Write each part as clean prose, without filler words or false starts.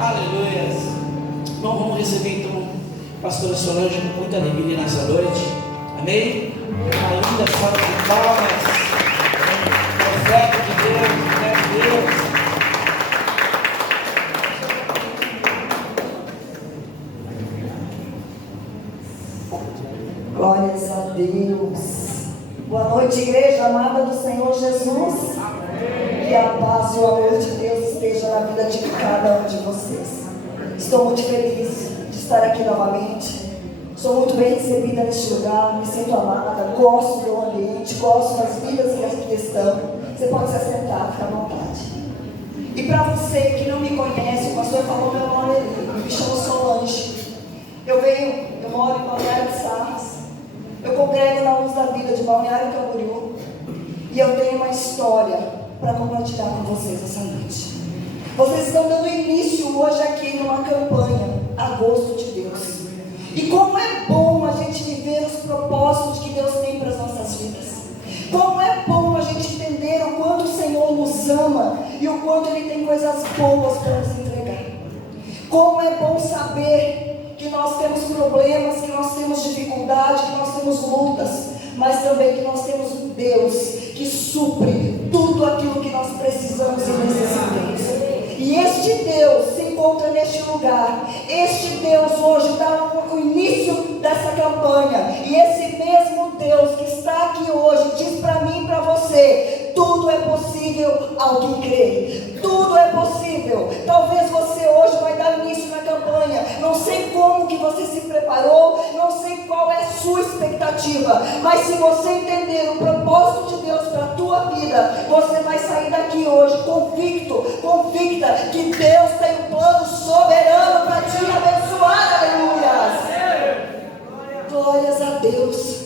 Aleluia. Bom, vamos receber então a pastora Solange com muita alegria nessa noite. Amém? Uma linda salva de palmas. Profeta de Deus, mulher de Deus. Glórias a Deus. Boa noite, igreja amada do Senhor Jesus. Que a paz e o amor de Deus esteja na vida de cada um de vocês. Estou muito feliz de estar aqui novamente. Sou muito bem recebida neste lugar, me sinto amada, gosto do ambiente, gosto das vidas que aqui estão. Você pode se assentar, fica à vontade. E para você que não me conhece, o pastor falou meu nome ali, me chamo Solange. Eu moro em Balneário de Sarras. Eu congrego na Luz da Vida de Balneário Camboriú. E eu tenho uma história para compartilhar com vocês essa noite. Vocês estão dando início hoje aqui numa campanha, Agosto de Deus. E como é bom a gente viver os propósitos que Deus tem para as nossas vidas. Como é bom a gente entender o quanto o Senhor nos ama e o quanto Ele tem coisas boas para nos entregar. Como é bom saber que nós temos problemas, que nós temos dificuldade, que nós temos lutas, mas também que nós temos um Deus que supre tudo aquilo que nós precisamos e necessitamos. E este Deus se encontra neste lugar. Este Deus hoje dá o início dessa campanha. E esse mesmo Deus que está aqui hoje diz para mim e para você: tudo é possível ao que crê. Tudo é possível. Talvez você hoje vai dar início na campanha. Não sei como que você se preparou, não sei qual é a sua expectativa, mas se você entender o propósito de Deus para a tua vida, você vai sair daqui hoje convicta que Deus tem um plano soberano para te abençoar. Aleluia! Glórias a Deus.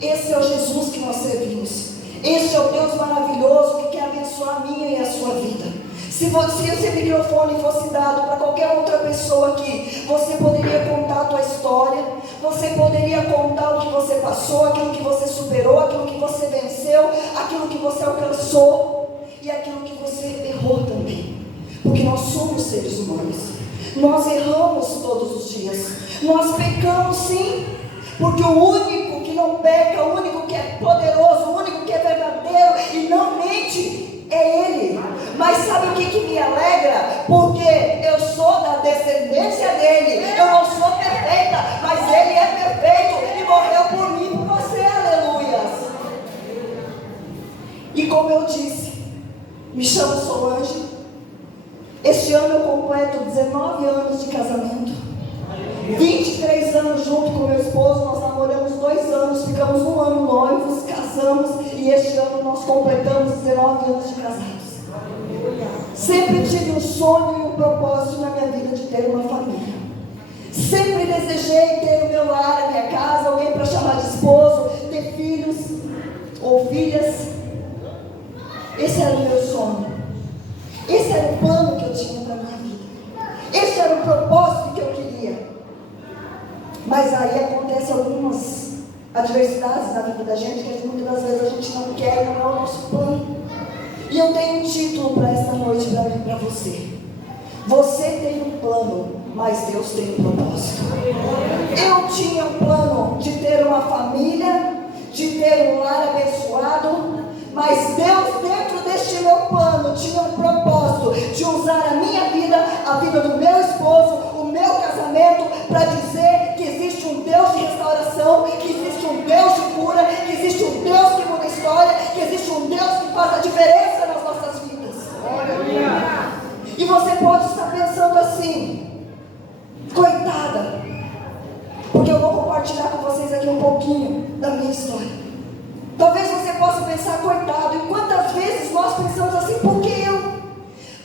Esse é o Jesus que nós servimos. Esse é o Deus maravilhoso que quer abençoar a minha e a sua vida. Se esse microfone fosse dado para qualquer outra pessoa aqui, você poderia contar a tua história, você poderia contar o que você passou, aquilo que você superou, aquilo que você venceu, aquilo que você alcançou e aquilo que você errou também. Porque nós somos seres humanos, nós erramos todos os dias, nós pecamos sim, porque o único que não peca, o único que é poderoso, o único que é verdadeiro e não mente é Ele. Mas sabe o que me alegra? Porque eu sou da descendência dele. Eu não sou perfeita, mas Ele é perfeito e morreu por mim e por você. Aleluia. E como eu disse, me chamo Solange. Este ano eu completo 19 anos de casamento, 23 anos junto com meu esposo. Nós namoramos 2 anos, ficamos 1 ano noivos, casamos, e este ano nós completamos 19 anos de casados. Sempre tive um sonho e um propósito na minha vida de ter uma família. Sempre desejei ter o meu lar, a minha casa, alguém para chamar de esposo, ter filhos ou filhas. Esse era o meu sonho. Esse era o plano que eu tinha para a minha vida. Esse era o propósito que eu queria. Mas aí acontecem algumas adversidades na vida da gente que muitas das vezes a gente não quer, não é o nosso plano. E eu tenho um título para esta noite para mim e para você. Você tem um plano, mas Deus tem um propósito. Eu tinha um plano de ter uma família, de ter um lar abençoado, mas Deus, dentro deste meu plano, tinha um propósito de usar a minha vida, a vida do meu esposo, o meu casamento, para dizer que existe um Deus de restauração, que existe um Deus de cura, que existe um Deus que muda a história, que existe um Deus que faz a diferença nas nossas vidas. E você pode estar pensando assim: coitada, porque eu vou compartilhar com vocês aqui um pouquinho da minha história. Talvez você possa pensar: coitado, e quantas vezes nós pensamos assim: por que eu?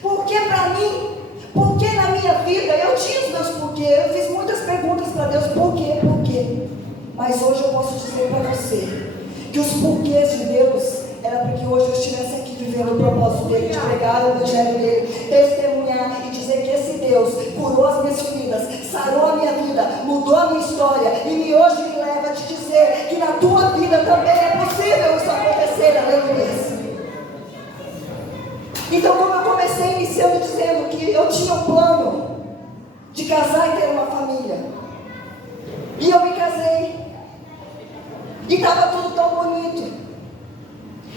Por que para mim? Por que na minha vida? Eu tinha os meus porquê, eu fiz muitas perguntas para Deus: por quê, por quê? Mas hoje eu posso dizer para você que os porquês de Deus era para que hoje eu estivesse aqui vivendo o propósito dele, de pregar o evangelho dele, testemunhar e dizer que esse Deus curou as minhas feridas, sarou a minha vida, mudou a minha história, e hoje me leva a te dizer que na tua vida também é possível isso acontecer. Aleluia. Então, como eu comecei iniciando dizendo que eu tinha um plano, E estava tudo tão bonito.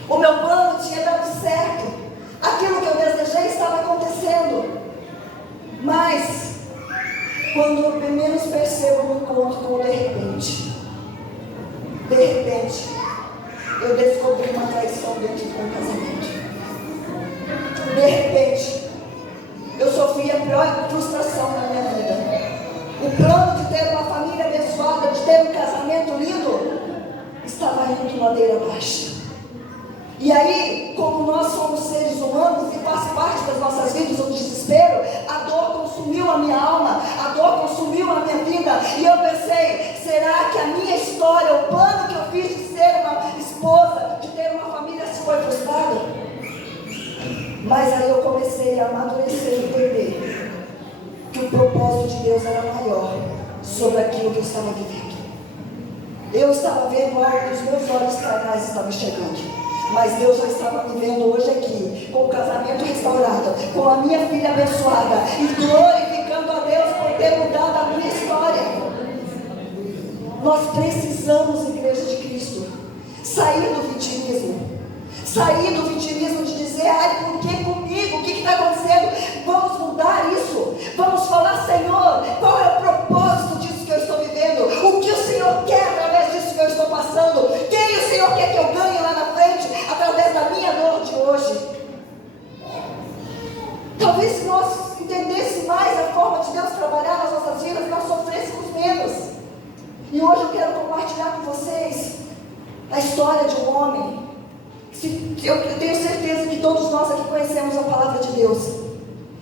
O meu plano tinha dado certo. Aquilo que eu desejei estava acontecendo. Mas, quando eu menos percebo, eu me encontro com o de repente. De repente, eu descobri uma traição dentro do meu casamento. De repente, eu sofri a pior frustração na minha vida. O plano de ter uma família abençoada, de ter um casamento lindo, estava indo ladeira abaixo. E aí, como nós somos seres humanos e faz parte das nossas vidas o desespero, a dor consumiu a minha alma, a dor consumiu a minha vida. E eu pensei, será que a minha história, o plano que eu fiz de ser uma esposa, de ter uma família, se foi frustrado? Mas aí eu comecei a amadurecer e entender que o propósito de Deus era maior sobre aquilo que eu estava vivendo. Eu estava vendo algo que os meus olhos carnais estavam enxergando. Mas Deus já estava me vendo hoje aqui, com o casamento restaurado, com a minha filha abençoada, e glorificando a Deus por ter mudado a minha história. Nós precisamos, igreja de Cristo, sair do vitimismo. Sair do vitimismo de dizer, ai, por que comigo? O que está acontecendo? Vamos mudar isso. Vamos falar, Senhor, qual é o propósito disso que eu estou vivendo? O que o Senhor quer através disso que eu estou passando? Quem o Senhor quer que eu ganhe lá na frente, através da minha dor de hoje? Talvez se nós entendêssemos mais a forma de Deus trabalhar nas nossas vidas, nós sofrêssemos menos. E hoje eu quero compartilhar com vocês a história de um homem. Eu tenho certeza que todos nós aqui conhecemos a palavra de Deus.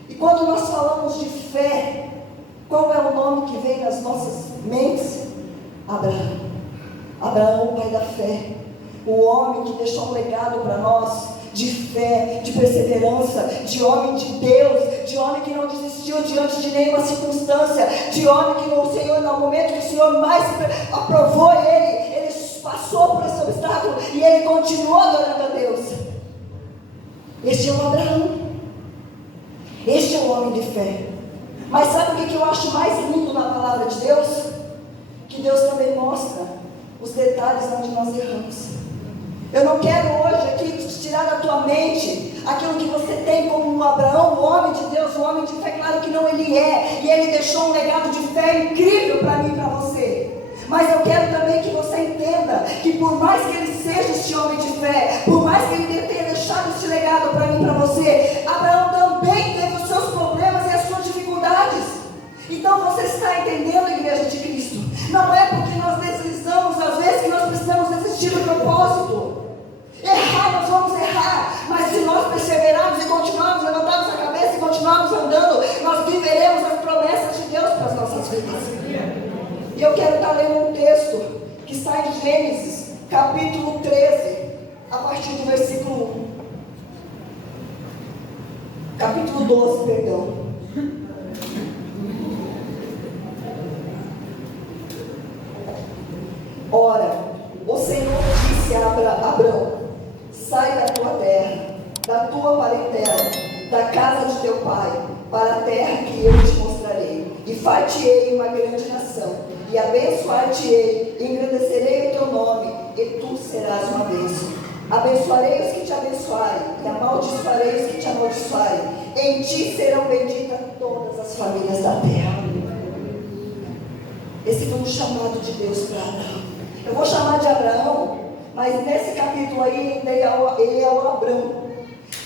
E quando nós falamos de fé, qual é o nome que vem nas nossas mentes? Abraão. Abraão, o pai da fé. O homem que deixou um legado para nós de fé, de perseverança, de homem de Deus, de homem que não desistiu diante de nenhuma circunstância, de homem que no Senhor, no momento que o Senhor mais aprovou ele passou por esse obstáculo e ele continuou adorando a Deus. Este é o Abraão. Este é o homem de fé. Mas sabe o que eu acho mais lindo na palavra de Deus? Que Deus também mostra os detalhes onde nós erramos. Eu não quero hoje aqui tirar da tua mente aquilo que você tem como um Abraão, o homem de Deus, o homem de fé. Claro que não, ele é. E ele deixou um legado de fé incrível para mim e para você. Mas eu quero também que você entenda que por mais que ele seja este homem de fé, por mais que ele tenha deixado este legado para mim e para você, Abraão também teve os seus problemas e as suas dificuldades. Então você está entendendo, igreja de Cristo? Não é porque nós deslizamos às vezes que nós precisamos desistir do propósito. Errar, nós vamos errar, mas se nós perseverarmos e continuarmos, levantarmos a cabeça e continuarmos andando, nós viveremos as promessas de Deus para as nossas vidas. E eu quero estar lendo um texto que está em Gênesis, capítulo 13, a partir do versículo 1. Capítulo 12, perdão. Ora, o Senhor disse a Abrão: sai da tua terra, da tua parentela, da casa de teu pai, para a terra que eu te mostrarei, e far-te-ei uma grande nação. E abençoar-te-ei, engrandecerei o teu nome, e tu serás uma bênção. Abençoarei os que te abençoarem, e amaldiçoarei os que te amaldiçoarem. Em ti serão benditas todas as famílias da terra. Esse foi um chamado de Deus para Abraão. Eu vou chamar de Abraão, mas nesse capítulo aí ele é o Abrão.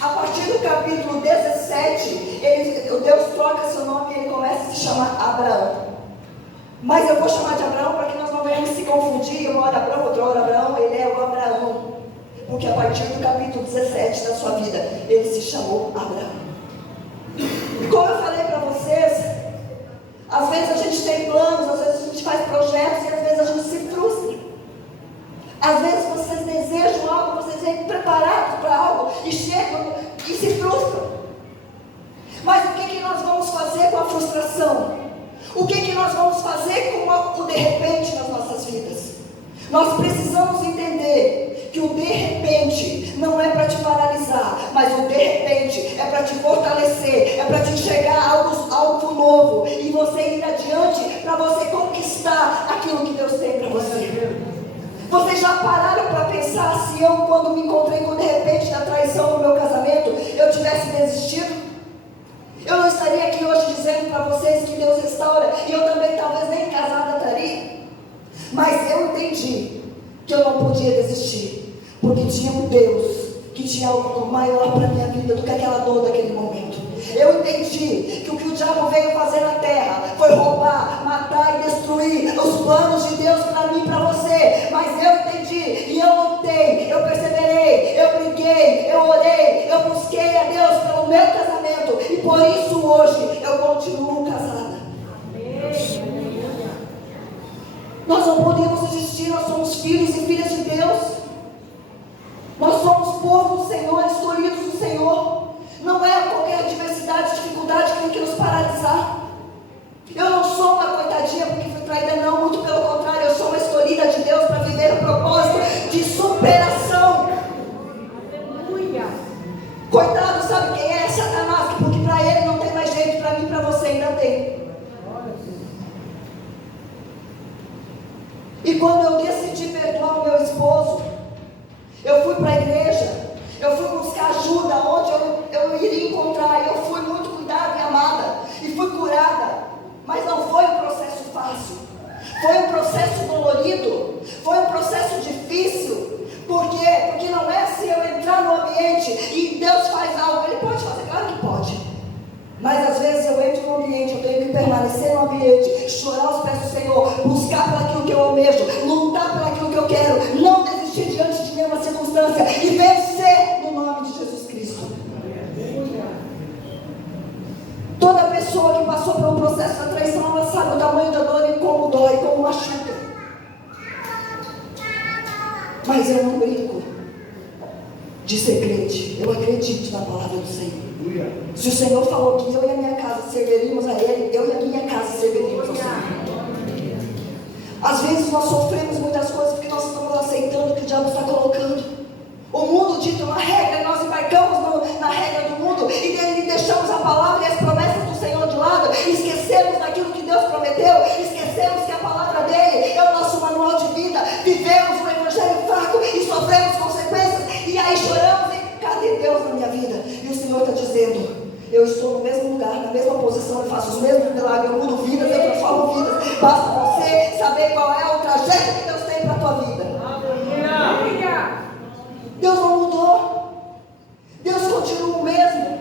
A partir do capítulo 17, Deus troca seu nome e ele começa a se chamar Abraão. Mas eu vou chamar de Abraão para que nós não venhamos se confundir. Uma hora Abraão, outra hora Abraão. Ele é o Abraão, porque a partir do capítulo 17 da sua vida ele se chamou Abraão. E como eu falei para vocês, às vezes a gente tem planos, às vezes a gente faz projetos e às vezes a gente se frustra. Às vezes vocês desejam algo, vocês vêm preparados para algo e chegam e se frustram. Mas o que nós vamos fazer com a frustração? O que nós vamos fazer com o de repente nas nossas vidas? Nós precisamos entender que o de repente não é para te paralisar, mas o de repente é para te fortalecer, é para te enxergar algo novo e você ir adiante para você conquistar aquilo que Deus tem para você. Vocês já pararam para pensar se eu, quando me encontrei com de repente da traição no meu casamento, eu tivesse desistido? Eu não estaria aqui hoje dizendo para vocês que Deus restaura, e eu também talvez nem casada estaria. Mas eu entendi que eu não podia desistir, porque tinha um Deus que tinha algo maior para a minha vida do que aquela dor daquele momento. Eu entendi que o que o diabo veio fazer na terra foi roubar, matar e destruir os planos de Deus para mim e para você. Mas eu entendi e eu lutei, eu perseverei, eu briguei, eu orei, eu busquei a Deus pelo meu casamento. E por isso hoje eu continuo casada. Nós não podemos desistir, nós somos filhos e filhas de Deus. Nós somos povo do Senhor, escolhidos do Senhor. Não é qualquer adversidade, dificuldade que tem que nos paralisar. Eu não sou uma coitadinha porque fui traída, não, muito pelo contrário, eu sou uma escolhida de Deus para viver o propósito de superação. Aleluia. Coitado, sabe quem é? Satanás, porque para ele não tem mais jeito, para mim e para você ainda tem. E quando eu decidi perdoar o meu esposo, eu fui para a igreja, eu fui buscar ajuda onde eu iria encontrar. Eu fui muito cuidada e amada, e fui curada. Mas não foi um processo fácil, foi um processo dolorido, foi um processo difícil. Por quê? Porque não é se eu entrar no ambiente e Deus faz algo. Ele pode fazer, claro que pode. Mas às vezes eu entro no ambiente, eu tenho que permanecer no ambiente, chorar aos pés do Senhor, buscar por aquilo que eu almejo, lutar por aquilo que eu quero, não desistir diante de nenhuma circunstância e vencer no nome de Jesus Cristo. Toda pessoa que passou por um processo da traição, ela sabe o tamanho da dor e como dói, como machuca. Mas eu não brinco de ser crente, eu acredito na palavra do Senhor. Se o Senhor falou que eu e a minha casa serviríamos a Ele, eu e a minha casa serviríamos ao Senhor. Às vezes nós sofremos muitas coisas porque nós estamos aceitando o que o diabo está colocando. O mundo dita uma regra e nós embarcamos na regra do mundo e deixamos a palavra e as promessas do Senhor de lado, esquecemos daquilo que Deus prometeu, esquecemos que a palavra dele é o nosso manual de vida, vivemos um evangelho fraco e sofremos consequências, e aí choramos e cadê Deus na minha vida? E o Senhor está dizendo: eu estou no mesmo lugar, na mesma posição, eu faço os mesmos milagres, eu mudo vidas, eu transformo vidas. Basta você saber qual é o trajeto que Deus tem para a tua vida. Deus não mudou, Deus continua o mesmo,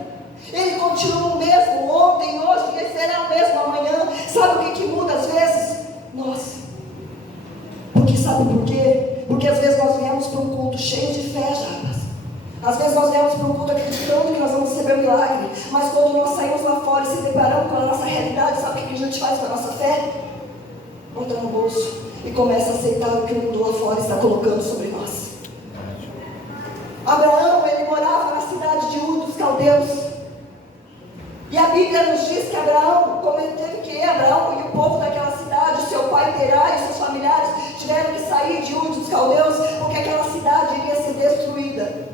Ele continua o mesmo ontem, hoje, e Ele será o mesmo amanhã. Sabe o que muda às vezes? Nós. Porque sabe por quê? Porque às vezes nós viemos para um culto cheio de fé, já. Às vezes nós viemos para um culto acreditando que nós vamos receber um milagre, mas quando nós saímos lá fora e se deparamos com a nossa realidade, sabe o que a gente faz com a nossa fé? Bota no bolso e começa a aceitar o que o mundo lá fora está colocando sobre nós. Abraão, ele morava na cidade de Ur dos Caldeus, e a Bíblia nos diz que Abraão, como ele teve que ir, Abraão e o povo daquela cidade, seu pai Terá e seus familiares tiveram que sair de Ur dos Caldeus, porque aquela cidade iria ser destruída.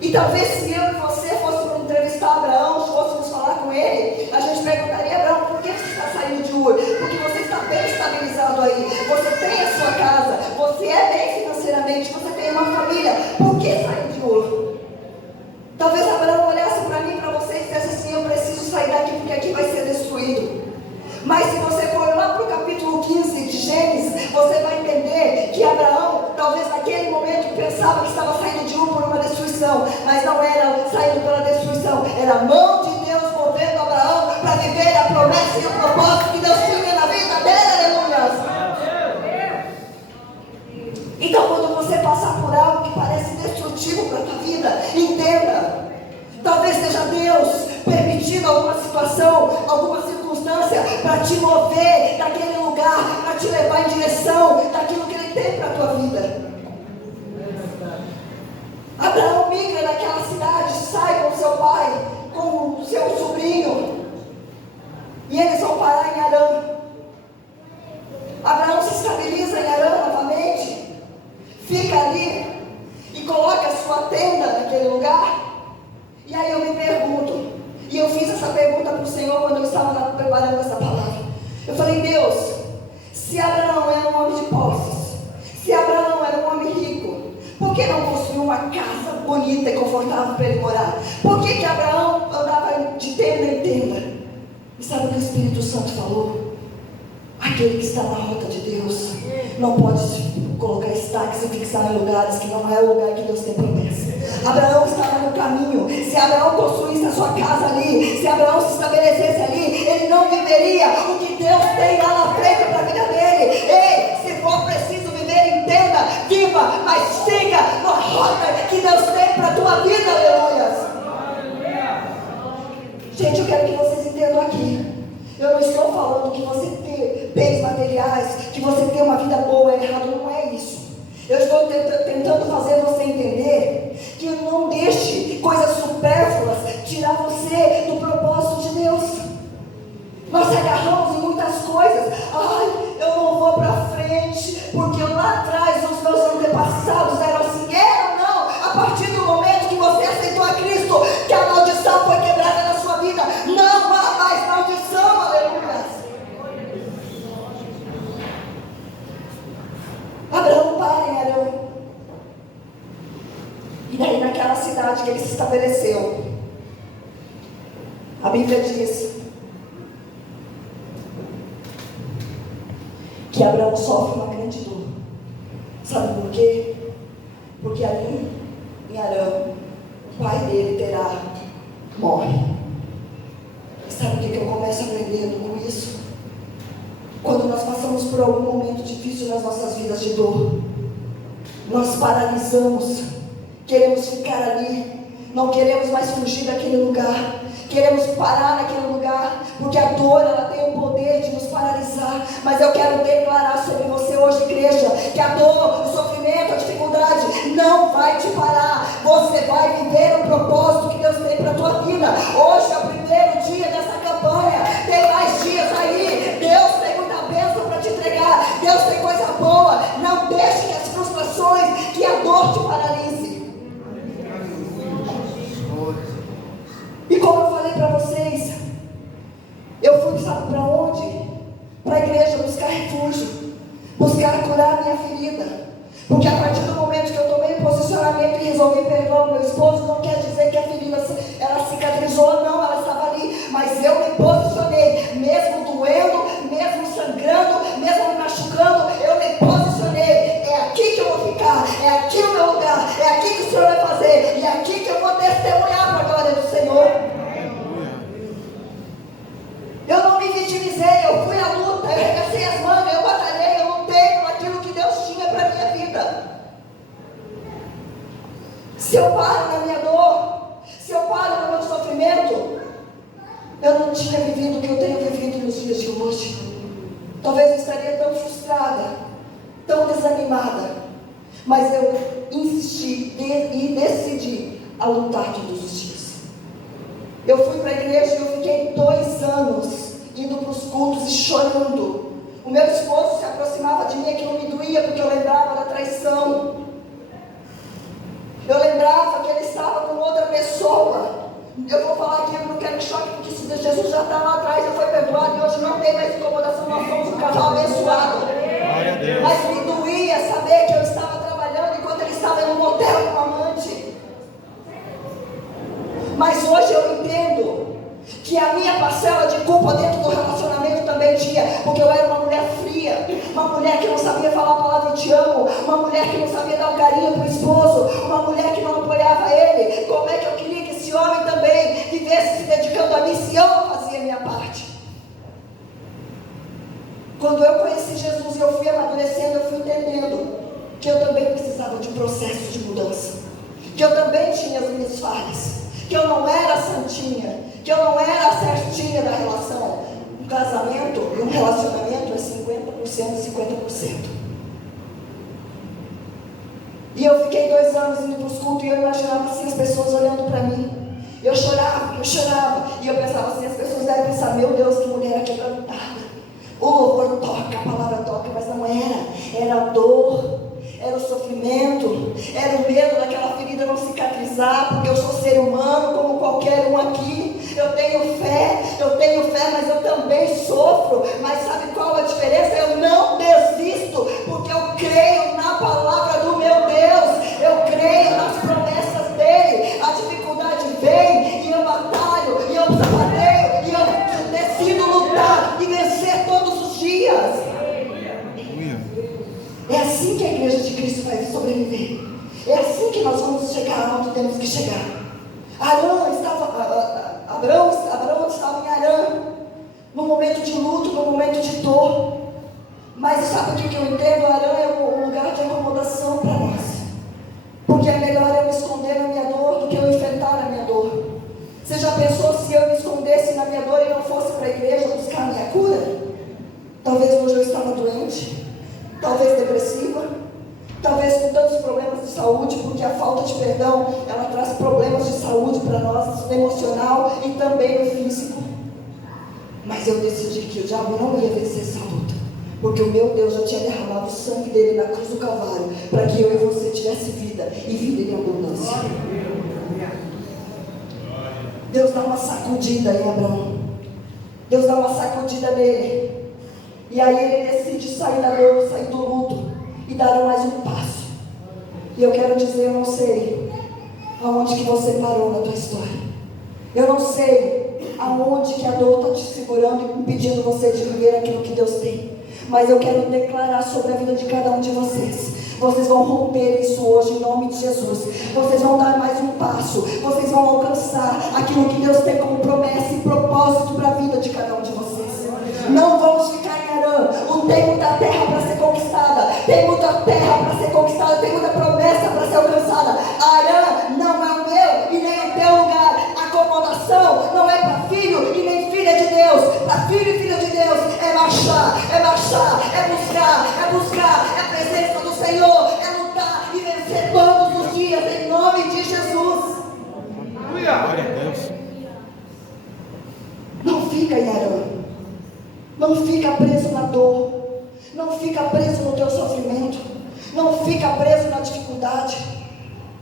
E talvez se eu e você fôssemos entrevistar Abraão, fôssemos falar com ele, a gente perguntaria: Abraão, por que você está saindo de Ur? Porque você está bem estabilizado aí, você tem a sua casa, você é bem financeiramente, você tem uma família, por que sair de Ur? Talvez Abraão olhasse para mim e para você e dissesse assim: eu preciso sair daqui porque aqui vai ser destruído. Mas se você for lá para o capítulo 15 de Gênesis, você vai entender que Abraão, talvez naquele momento, pensava que estava saindo de Ur por uma destruição, mas não era saindo pela destruição, era a mão de Deus movendo Abraão para viver a promessa e o propósito que Deus tinha na vida dele. Aleluia! Então, quando você passar por algo que parece destrutivo para a tua vida, entenda: talvez seja Deus permitindo alguma situação, alguma circunstância para te mover daquele lugar, para te levar em direção daquilo que Ele tem para a tua vida. Abraão migra daquela cidade, sai com seu pai, com o seu sobrinho, e eles vão parar em Harã. Abraão se estabiliza em Harã novamente, fica ali e coloca a sua tenda naquele lugar. E aí eu me pergunto, e eu fiz essa pergunta para o Senhor quando eu estava preparando essa palavra. Eu falei: Deus, se Abraão é um homem de posses, confortável para ele morar. Por que Abraão andava de tenda em tenda? E sabe o que o Espírito Santo falou? Aquele que está na rota de Deus não pode colocar estaques e fixar em lugares que não é o lugar que Deus tem promessa. Abraão estava no caminho. Se Abraão construísse a sua casa ali, se Abraão se estabelecesse ali, ele não viveria o que Deus tem lá na frente para a vida dele. Ei, se for preciso viver em tenda, viva, mas siga na rota que Deus tem para a tua vida, aleluia. Gente, eu quero que vocês entendam aqui. Eu não estou falando que você ter bens materiais, que você ter uma vida boa é errado, não é isso. Eu estou tentando fazer você entender que não deixe coisas supérfluas tirar você do propósito de Deus. Nós se agarramos em muitas coisas. Ai, eu não vou para frente, porque lá atrás os meus antepassados eram assim. Não, a partir do momento que você aceitou a Cristo, que a maldição foi quebrada na sua vida, não há mais maldição, aleluia. Abraão para em Arã. E daí naquela cidade que ele se estabeleceu, a Bíblia diz que Abraão sofre uma grande dor. Sabe por quê? Porque ali em Arã, o pai dele, Terá, morre. E sabe o que eu começo aprendendo com isso? Quando nós passamos por algum momento difícil nas nossas vidas de dor, nós paralisamos, queremos ficar ali, não queremos mais fugir daquele lugar, queremos parar naquele lugar, porque a dor ela tem o poder de nos paralisar. Mas eu quero declarar sobre você hoje, igreja, que a dor, o sofrimento, a dificuldade não vai te parar. Você vai viver o propósito que Deus tem para a tua vida. Hoje é o primeiro dia dessa campanha, tem mais dias aí. Deus tem muita bênção para te entregar, Deus tem coisa boa. Não deixe que as frustrações, que a dor te paralise. E como eu falei para vocês, eu fui, sabe para onde? Para a igreja buscar refúgio, buscar curar minha ferida. Porque a partir do momento que eu tomei o posicionamento e resolvi perdoar o meu esposo, não quer dizer que a ferida ela cicatrizou, não, ela estava ali. Mas eu me posicionei, mesmo doendo, mesmo sangrando, mesmo me machucando, eu me posicionei. É aqui que eu vou ficar, é aqui o meu lugar, é aqui que o Senhor vai fazer, e é aqui que eu vou testemunhar para a glória do Senhor. Eu não me vitimizei, eu fui à luta, eu arregacei as mangas, eu batalhei, eu lutei por aquilo que Deus tinha para a minha vida. Se eu paro na minha dor, se eu paro no meu sofrimento, eu não tinha vivido o que eu tenho vivido nos dias de hoje. Talvez eu estaria tão frustrada, tão desanimada, mas eu insisti e decidi a lutar todos os dias. Eu fui para a igreja e eu fiquei 2 anos indo para os cultos e chorando. O meu esposo se aproximava de mim, aquilo me doía, porque eu lembrava da traição. Eu lembrava que ele estava com outra pessoa. Eu vou falar aqui, eu não quero que choque, porque se Jesus já está lá atrás, já foi perdoado e hoje não tem mais incomodação, nós somos um casal abençoado. Mas me doía saber que eu estava trabalhando enquanto ele estava em um motel com um amante. Mas hoje eu entendo que a minha parcela de culpa dentro do relacionamento também tinha, porque eu era uma mulher fria, uma mulher que não sabia falar a palavra eu te amo, uma mulher que não sabia dar um carinho para o esposo, uma mulher que não apoiava ele. Como é que eu queria que esse homem também vivesse se dedicando a mim se eu não fazia a minha parte? Quando eu conheci Jesus e eu fui amadurecendo, eu fui entendendo que eu também precisava de um processo de mudança, que eu também tinha as minhas falhas, que eu não era santinha, que eu não era a certinha da relação. Um casamento e um relacionamento é 50% e 50%. E eu fiquei 2 anos indo para os cultos e eu imaginava assim as pessoas olhando para mim. Eu chorava, e eu pensava assim, as pessoas devem pensar, meu Deus, que mulher quebrantada. O louvor toca, a palavra toca, mas não era a dor. Era o sofrimento, era o medo daquela ferida não cicatrizar, porque eu sou ser humano como qualquer um aqui. Eu tenho fé, mas eu também sofro. Mas sabe qual a diferença? Eu não desisto, porque eu creio na palavra do meu Deus, eu creio nas promessas dele. A É assim que nós vamos chegar onde temos que chegar. Abraão estava em Harã, no momento de luto, no momento de dor. Mas sabe o que eu entendo? Harã é um lugar de acomodação para nós. Porque é melhor eu me esconder na minha dor do que eu enfrentar a minha dor. Você já pensou se eu me escondesse na minha dor e não fosse para a igreja buscar a minha cura? Talvez hoje eu estava doente, talvez depressiva, talvez com tantos problemas de saúde, porque a falta de perdão, ela traz problemas de saúde para nós, no emocional e também no físico. Mas eu decidi que o diabo não ia vencer essa luta, porque o meu Deus já tinha derramado o sangue dele na cruz do Calvário, para que eu e você tivesse vida, e vida em abundância. Deus dá uma sacudida em Abraão. Deus dá uma sacudida nele. E aí ele decide sair da dor, sair do luto e dar mais um passo. E eu quero dizer, eu não sei aonde que você parou na tua história. Eu não sei aonde que a dor está te segurando e impedindo você de viver aquilo que Deus tem. Mas eu quero declarar sobre a vida de cada um de vocês. Vocês vão romper isso hoje em nome de Jesus. Vocês vão dar mais um passo. Vocês vão alcançar aquilo que Deus tem como promessa e propósito para a vida de cada um de vocês. Não vamos ficar em Harã. Tem muita terra para ser conquistada. Tem muita terra para ser conquistada. Tem muita promessa para ser alcançada. Harã não é o meu e nem o teu lugar. Acomodação não é para filho e nem filha de Deus. Para filho e filha de Deus é marchar, é buscar a presença do Senhor, é lutar e vencer todos os dias em nome de Jesus. Glória a Deus. Não fica em Harã, não fica preso na dor, não fica preso no teu sofrimento, não fica preso na dificuldade.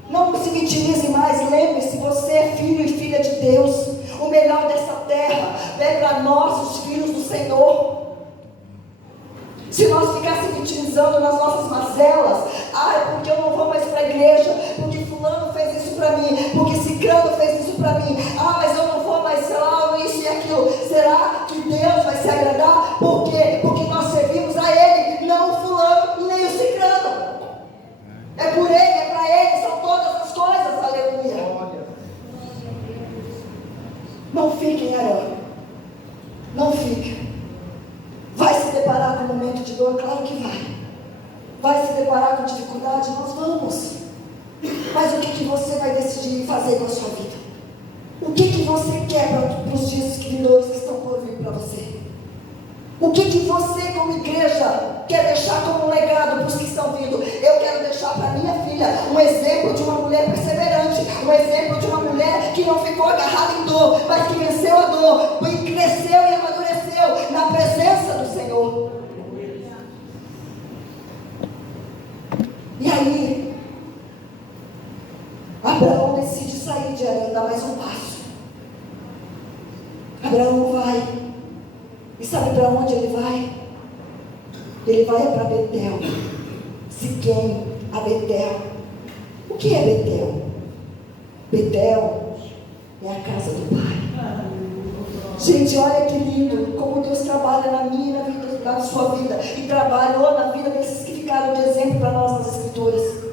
Não se vitimize mais. Lembre-se, você é filho e filha de Deus. O melhor dessa terra é para nós, os filhos do Senhor. Se nós ficassemos vitimizando nas nossas mazelas, é porque eu não vou mais para a igreja, porque fulano fez isso para mim, porque ciclano fez isso para mim, mas eu não vou mais, sei lá, isso e aquilo. Será que Deus vai se agradar? Por quê? Porque nós servimos a Ele, não o fulano nem o ciclano. É por Ele, é para Ele, são todas as coisas, aleluia. Não fique em Harã, não fique. Vai se deparar com um momento de dor? Claro que vai. Vai se deparar com dificuldade? Nós vamos. Mas o que você vai decidir fazer com a sua vida? O que você quer para os dias vindouros que estão por vir para você? O que você, como igreja, quer deixar como um legado para os que estão vindo? Eu quero deixar para minha filha um exemplo de uma mulher perseverante, um exemplo de uma mulher que não ficou agarrada em dor, mas que venceu a dor, e cresceu e amadureceu na presença do Senhor. E aí, Abraão decide sair de Harã, dar mais um passo. Abraão vai. E sabe para onde ele vai? Ele vai para Betel. Siquém, a Betel. O que é Betel? Betel é a casa do Pai. Gente, olha que lindo como Deus trabalha na minha e na vida, na sua vida. E trabalhou na vida desses que ficaram de exemplo para nós nas Escrituras.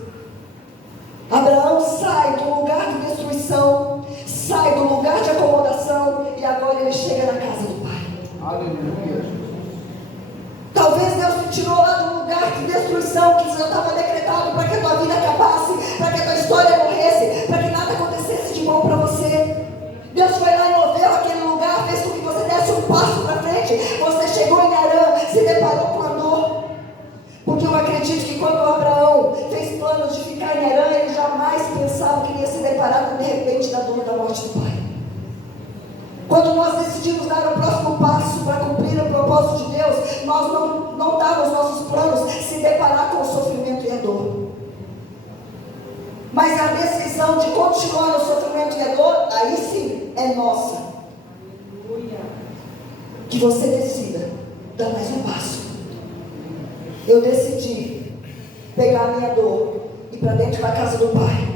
Abraão sai do lugar de destruição, sai do lugar de acomodação e agora ele chega na casa do Pai. Aleluia. Talvez Deus te tirou lá do lugar de destruição que já estava decretado para que a tua vida acabasse, para que a tua história morresse, para que nada acontecesse de bom para você. Deus foi lá e moveu aquele lugar, fez com que você desse um passo para frente. Você chegou em Harã, se deparou com a dor. Porque eu acredito que quando Abraão fez planos de ficar em Harã, ele jamais pensava que ia se deparar com de repente da dor da morte do pai. Quando nós decidimos dar o próximo passo para cumprir o propósito de Deus, nós não dávamos nossos planos se deparar com o sofrimento e a dor. Mas a decisão de continuar no sofrimento e a dor, aí sim, é nossa. Que você decida dar mais um passo. Eu decidi pegar a minha dor e ir para dentro da casa do Pai,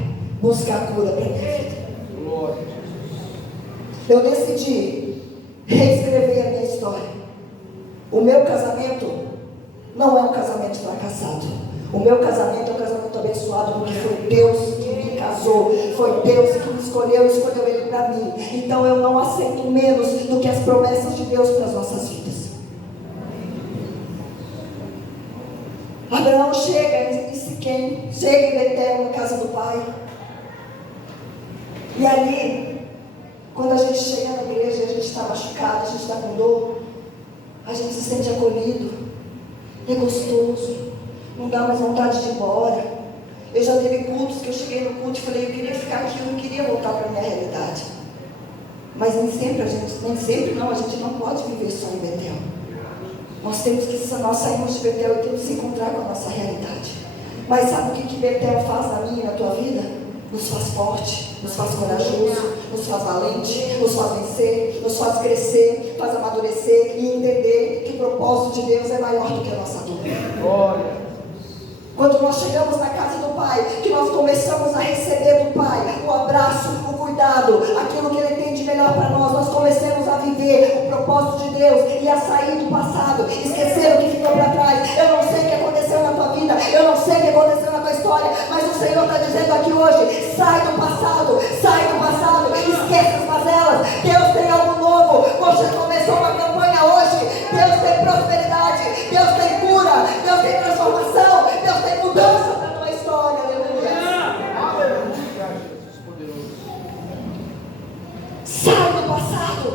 buscar a cura para a minha vida. Eu decidi reescrever a minha história. O meu casamento não é um casamento fracassado. O meu casamento é um casamento abençoado porque foi Deus que me casou, foi Deus que me escolheu ele para mim. Então eu não aceito menos do que as promessas de Deus para as nossas vidas. Abraão chega em Siquém, chega em Betel, na casa do pai. E ali, quando a gente chega na igreja, a gente está machucado, a gente está com dor, a gente se sente acolhido, é gostoso, não dá mais vontade de ir embora. Eu já teve cultos que eu cheguei no culto e falei, eu queria ficar aqui, eu não queria voltar para a minha realidade. Mas nem sempre a gente não pode viver só em Betel. Nós saímos de Betel e temos que se encontrar com a nossa realidade. Mas sabe o que Betel faz na minha e na tua vida? Nos faz forte, nos faz corajoso, nos faz valente, nos faz vencer, nos faz crescer, faz amadurecer e entender que o propósito de Deus é maior do que a nossa dor. Glória. Quando nós chegamos na casa do Pai, que nós começamos a receber do Pai o abraço, o cuidado, aquilo que Ele tem de melhor para nós, nós começamos a viver o propósito de Deus e a sair do passado, esquecer o que ficou para trás. Eu não sei o que aconteceu na tua vida, eu não sei o que aconteceu na tua história, mas o Senhor está dizendo aqui hoje, sai do passado, esqueça as mazelas. Deus tem algo novo. Você começou uma campanha hoje, Deus tem prosperidade, Deus tem cura, Deus tem transformação, Deus tem mudança na tua história. Aleluia. Sai do passado,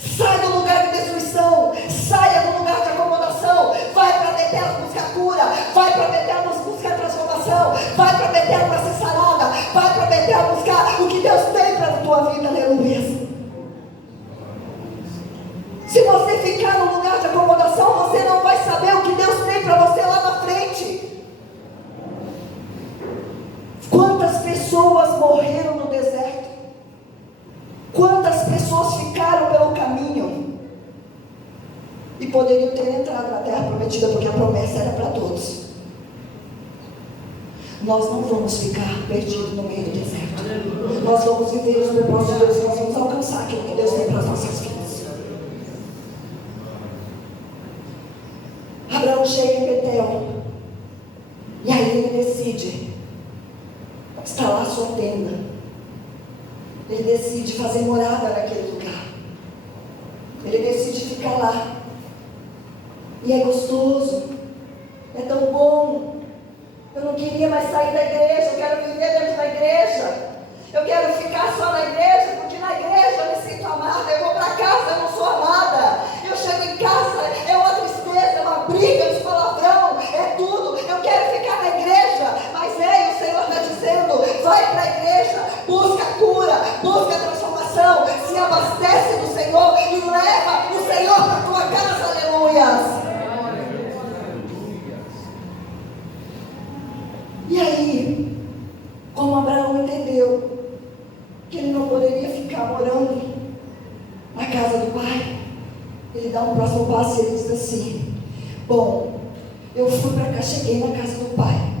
sai do lugar de destruição, saia do lugar de acomodação, vai para Betel buscar cura, vai para Betel buscar transformação, vai para Betel para ser sarada, vai para Betel buscar o que Deus tem para a tua vida. Aleluia. Se você ficar no lugar de acomodação, você não vai saber o que Deus tem para você lá na frente. Quantas pessoas morreram no deserto? Quantas pessoas ficaram pelo caminho? E poderiam ter entrado na terra prometida, porque a promessa era para todos. Nós não vamos ficar perdidos no meio do deserto. Nós vamos viver os propósitos de Deus e nós vamos alcançar aquilo que Deus tem para as nossas vidas. Abraão chega em Betel, e aí ele decide instalar sua tenda, ele decide fazer morada naquele lugar, ele decide ficar lá, e é gostoso, é tão bom. Eu não queria mais sair da igreja, eu quero viver dentro da igreja, eu quero ficar só na igreja, porque na igreja eu me sinto amada. Eu vou para casa, eu não sou amada, eu chego em casa, é uma tristeza, é uma briga, é palavrão, é tudo. Eu quero ficar na igreja, mas o Senhor está dizendo, vai para a igreja, busca cura, busca transformação, se abastece do Senhor e leva o Senhor para a tua casa. Aleluia. E aí, como Abraão entendeu que ele não poderia ficar morando na casa do pai, ele dá um próximo passo e ele diz assim: bom, eu fui para cá, cheguei na casa do pai,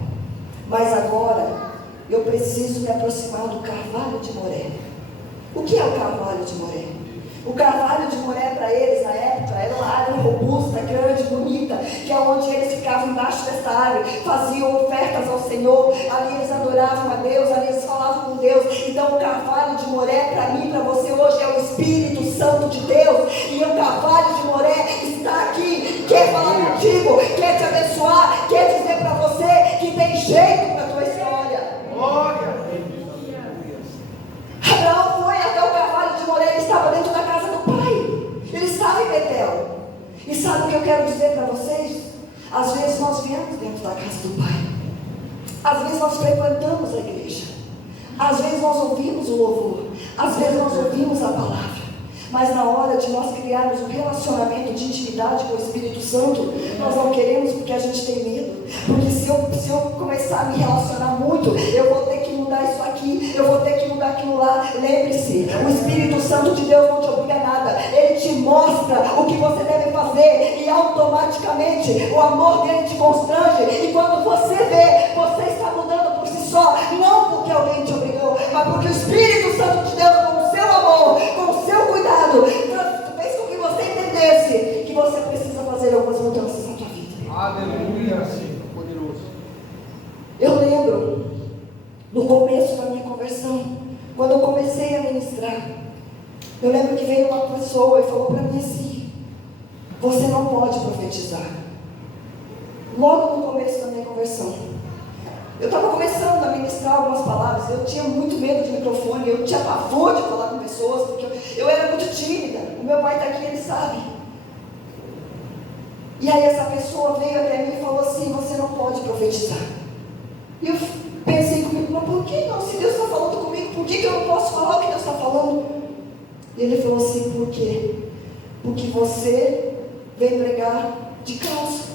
mas agora eu preciso me aproximar do carvalho de Moré. O que é o carvalho de Moré? O carvalho de Moré para eles na época era uma árvore robusta, grande, bonita, que é onde eles ficavam embaixo dessa árvore, faziam ofertas ao Senhor, ali eles adoravam a Deus, ali eles falavam com Deus. Então o carvalho de Moré para mim, para você hoje, é o Espírito Santo de Deus, e o carvalho de Moré está aqui, quer falar contigo, quer te abençoar, quer dizer para você que tem jeito para a tua história. Glória. Abraão foi até o carvalho de Moré, ele estava dentro da casa do pai, ele estava em Betel. E sabe o que eu quero dizer para vocês? Às vezes nós viemos dentro da casa do pai, às vezes nós frequentamos a igreja, às vezes nós ouvimos o louvor, às vezes nós ouvimos a palavra, mas na hora de nós criarmos um relacionamento de intimidade com o Espírito Santo, nós não queremos, porque a gente tem medo. Porque se eu começar a me relacionar muito, eu vou ter que mudar isso aqui, eu vou ter que mudar aquilo lá. Lembre-se, o Espírito Santo de Deus não te obriga a nada, ele te mostra o que você deve fazer, e automaticamente o amor dele te constrange, e quando você vê, você está mudando por si só, não porque alguém te obrigou, mas porque o Espírito Santo de Deus, com o seu amor, com o seu cuidado, fez com que você entendesse que você precisa fazer algumas mudanças na sua vida. Aleluia, Senhor poderoso. lembro, no começo da minha conversão, quando eu comecei a ministrar, eu lembro que veio uma pessoa e falou para mim assim: você não pode profetizar. Logo no começo da minha conversão, eu estava começando a ministrar algumas palavras, eu tinha muito medo de microfone, eu tinha pavor de falar com pessoas, porque eu era muito tímida. O meu pai está aqui, ele sabe. E aí essa pessoa veio até mim e falou assim: você não pode profetizar. E eu pensei comigo: mas por que não? Se Deus está falando comigo, por que eu não posso falar o que Deus está falando? E ele falou assim: por quê? Porque você veio pregar de calça.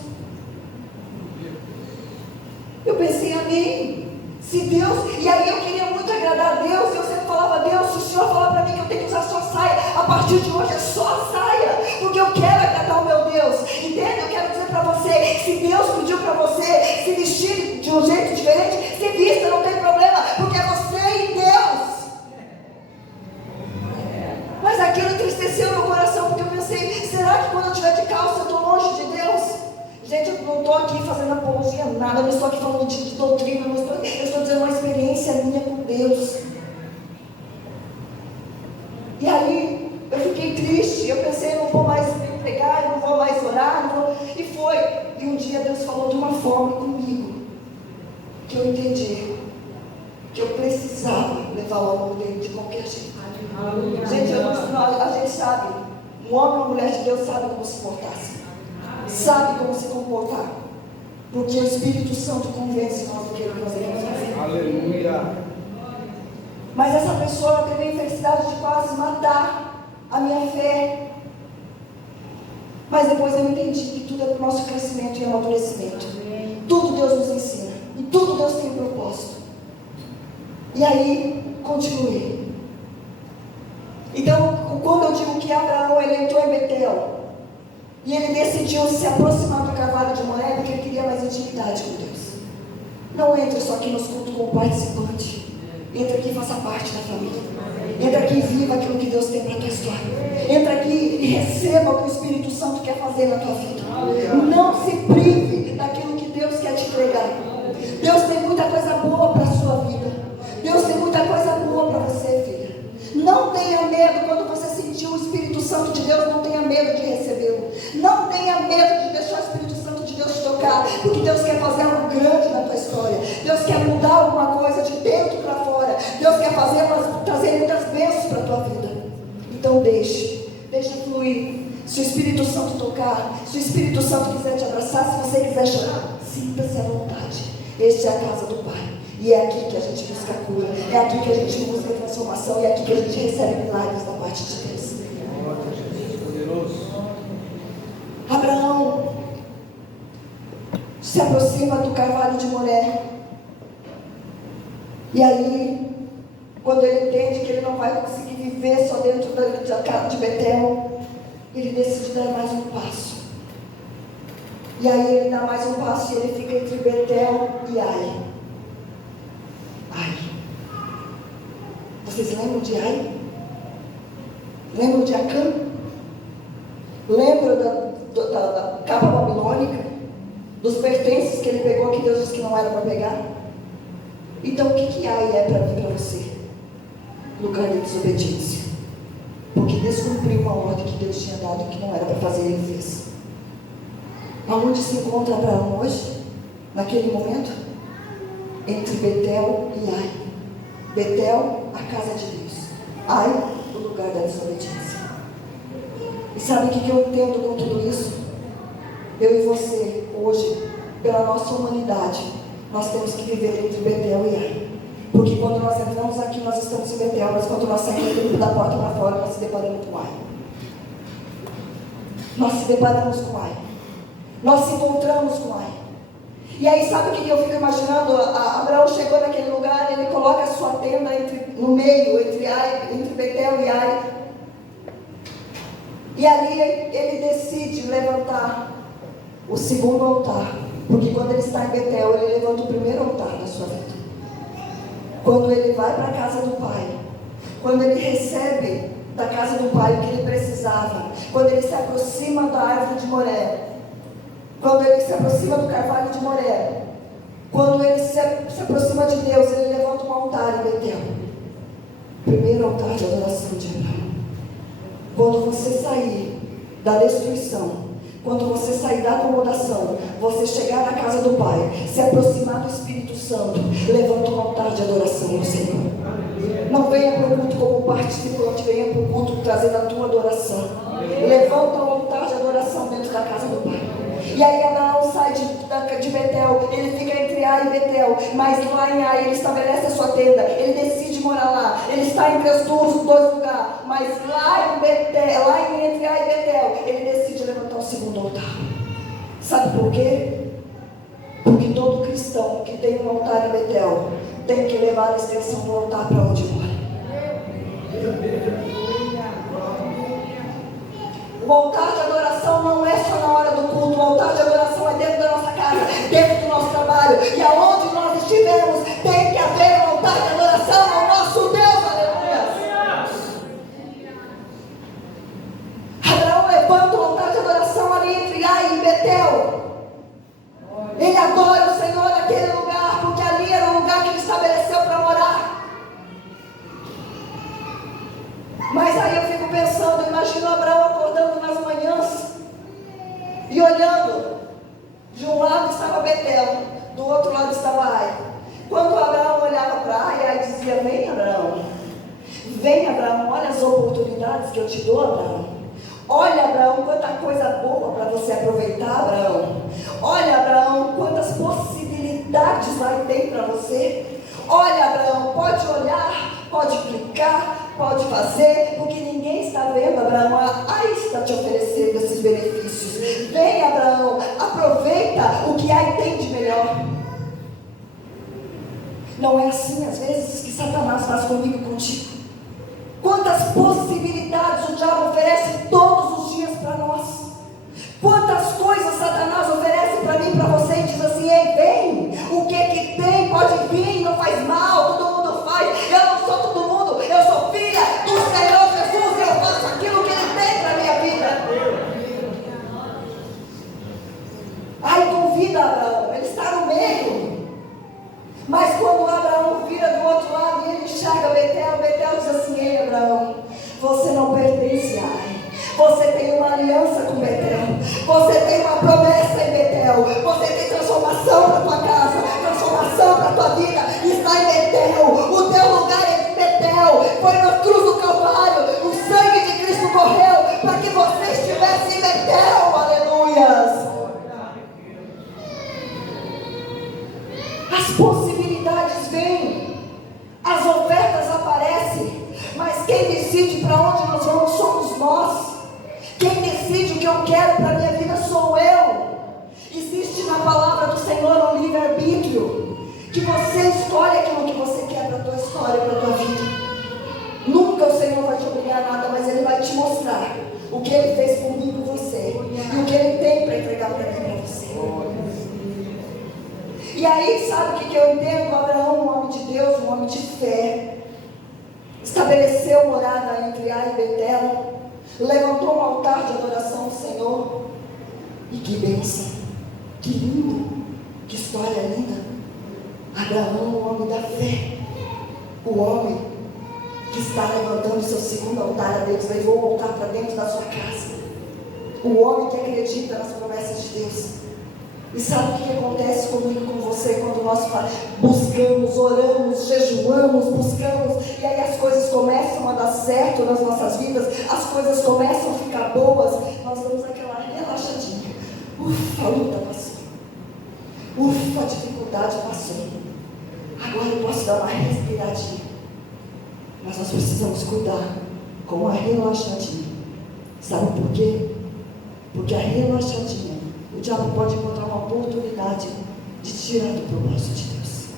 Eu pensei: amém. Se Deus, e aí eu queria muito agradar a Deus, e eu sempre falava: Deus, se o Senhor falar para mim que eu tenho que usar só saia, a partir de hoje é só a saia, porque eu quero agradar o meu Deus. Entende? Eu quero dizer para você, se Deus pediu para você se vestir de um jeito diferente, se vista, não tem problema, porque é você e Deus. Mas aquilo entristeceu meu coração, porque eu pensei: será que quando eu estiver de calça eu estou longe de Deus? Gente, eu não estou aqui fazendo apologia a nada, eu não estou aqui falando de doutrina, eu estou dizendo uma experiência minha com Deus. E aí, eu fiquei triste, eu pensei: eu não vou mais me pregar, eu não vou mais orar, e foi. E um dia Deus falou de uma forma comigo, que eu entendi, que eu precisava levar o amor dele de qualquer jeito. Gente, a gente sabe, um homem ou uma mulher de Deus sabe como se portar, sabe como se comportar, porque o Espírito Santo convence nós do que nós devemos fazer. Aleluia. Mas essa pessoa teve a infelicidade de quase matar a minha fé. Mas depois eu entendi que tudo é para o nosso crescimento e amadurecimento. Tudo Deus nos ensina, e tudo Deus tem um propósito. E aí, continuei. Então, quando eu digo que Abraão, ele entrou em Betel, e ele decidiu se aproximar do Carvalho de Moré, porque ele queria mais intimidade com Deus. Não entre só aqui nos cultos como participante. Entra aqui e faça parte da família. Entra aqui e viva aquilo que Deus tem para a tua história. Entra aqui e receba o que o Espírito Santo quer fazer na tua vida. Não se prive daquilo que Deus quer te entregar. Deus tem muita coisa boa para a sua vida. Deus tem muita coisa boa para você, filha. Não tenha medo quando você sentir o Espírito Santo de Deus, não tenha medo de recebê-lo. Não tenha medo de deixar o Espírito Santo de Deus te tocar, porque Deus quer fazer algo grande na tua história. Deus quer mudar alguma coisa de dentro para fora. Deus quer trazer muitas bênçãos para a tua vida. Então deixa fluir. Se o Espírito Santo tocar, se o Espírito Santo quiser te abraçar, se você quiser chorar, sinta-se à vontade. Esta é a casa do Pai. E é aqui que a gente busca cura, é aqui que a gente busca transformação, e é aqui que a gente recebe milagres da parte de Deus. Abraão se aproxima do Carvalho de Moré. E aí, quando ele entende que ele não vai conseguir viver só dentro da casa de Betel, ele decide dar mais um passo. E aí ele dá mais um passo e ele fica entre Betel e Ai. Ai. Vocês lembram de Ai? Lembram de Acã? Lembram da capa babilônica? Dos pertences que ele pegou, que Deus disse que não era para pegar? Então o que Ai é para mim e para você? Lugar de desobediência. Porque descumpriu uma ordem que Deus tinha dado, que não era para fazer, ele fez. Aonde se encontra Abraão hoje? Naquele momento? Entre Betel e Ai. Betel, a casa de Deus. Ai, o lugar da desobediência. E sabe o que eu entendo com tudo isso? Eu e você, hoje, pela nossa humanidade, nós temos que viver entre Betel e Ai. Porque quando nós entramos aqui, nós estamos em Betel, mas quando nós saímos da porta para fora, nós se deparamos com Ai. Nós se deparamos com Ai. Nós se encontramos com Ai. E aí, sabe o que eu fico imaginando? Abraão chegou naquele lugar, ele coloca a sua tenda no meio, entre Betel e Ai. E ali ele decide levantar o segundo altar. Porque quando ele está em Betel, ele levanta o primeiro altar da sua vida. Quando ele vai para a casa do Pai, quando ele recebe da casa do Pai o que ele precisava, quando ele se aproxima da árvore de Moré, quando ele se aproxima do Carvalho de Moré, Quando ele se aproxima de Deus, ele levanta um altar em Betel. Primeiro altar de adoração de Abraão. Quando você sair da destruição, quando você sair da acomodação, você chegar na casa do Pai, se aproximar do Espírito Santo, levanta um altar de adoração ao Senhor. Não venha para o culto como participante, venha para o culto trazendo a tua adoração. Levanta um altar de adoração dentro da casa do Pai. E aí Abraão sai de Betel, ele fica entre Ai e Betel, mas lá em Ai ele estabelece a sua tenda, ele decide morar lá, ele está entre os dois lugares, mas lá em Betel, entre Ai e Betel, ele decide levantar o segundo altar. Sabe por quê? Porque todo cristão que tem um altar em Betel tem que levar a extensão do altar para onde mora. O altar de adoração não é só na hora do culto, o altar de adoração é dentro da nossa casa, dentro do nosso trabalho, e aonde nós estivermos, tem que haver um altar de adoração ao nosso Deus, aleluia. Abraão levanta um altar de adoração ali entre Ai e Betel. Ele adora o Senhor naquele lugar, porque ali era o lugar que ele estabeleceu para morar. Mas aí eu fico pensando, imagino Abraão acordando nas manhãs e olhando, de um lado estava Betel, do outro lado estava Ai. Quando Abraão olhava para Ai, Ai dizia: vem Abraão, olha as oportunidades que eu te dou, Abraão. Olha, Abraão, quanta coisa boa para você aproveitar, Abraão. Olha, Abraão, quantas possibilidades vai ter para você. Olha, Abraão, pode olhar, pode clicar, pode fazer, porque ninguém está vendo, Abraão. Ai está te oferecendo esses benefícios. Vem, Abraão, aproveita o que Ai tem de melhor. Não é assim, às vezes, que Satanás faz comigo e contigo? Quantas possibilidades o diabo oferece todos os dias para nós. Quantas coisas Satanás oferece para mim, para você, e diz assim: ei, vem, o que tem, pode vir, não faz mal, todo mundo faz, eu não sou todo mundo, eu sou filha do Senhor Jesus, eu faço aquilo que Ele tem para a minha vida. Aí convida Abraão, ele está no meio. Mas quando Abraão vira do outro lado e ele enxerga Betel, Betel diz assim: ei, Abraão, você não pertence a Ai. Você tem uma aliança com Betel. Você tem uma promessa em Betel. Você tem transformação para a tua casa, transformação para a tua vida. Está em Betel. O teu lugar é em Betel. Foi na cruz do Calvário. O sangue de Cristo correu para que você estivesse em Betel. Aleluias. As possibilidades vêm, as ofertas aparecem, mas quem decide para onde nós vamos somos nós. Quem decide o que eu quero para a minha vida sou eu. Existe na palavra do Senhor um livre-arbítrio, que você escolhe aquilo que você quer para a tua história, para a tua vida. Nunca o Senhor vai te obrigar a nada, mas Ele vai te mostrar o que Ele fez por mim e por você, e o que Ele tem para entregar para mim e para você. E aí, sabe o que eu entendo? Abraão, um homem de Deus, um homem de fé, estabeleceu morada entre Ai e Betel, levantou um altar de adoração ao Senhor. E que bênção, que lindo, que história linda. Abraão, o homem da fé, o homem que está levantando o seu segundo altar a Deus, levou o altar para dentro da sua casa. O homem que acredita nas promessas de Deus. E sabe o que acontece comigo e com você quando nós buscamos, oramos, jejuamos, buscamos, e aí as coisas começam a dar certo nas nossas vidas, as coisas começam a ficar boas, nós damos aquela relaxadinha. Ufa, a luta passou. Ufa, a dificuldade passou. Agora eu posso dar uma respiradinha. Mas nós precisamos cuidar com a relaxadinha. Sabe por quê? Porque a relaxadinha, o diabo pode encontrar uma oportunidade de tirar do propósito de Deus.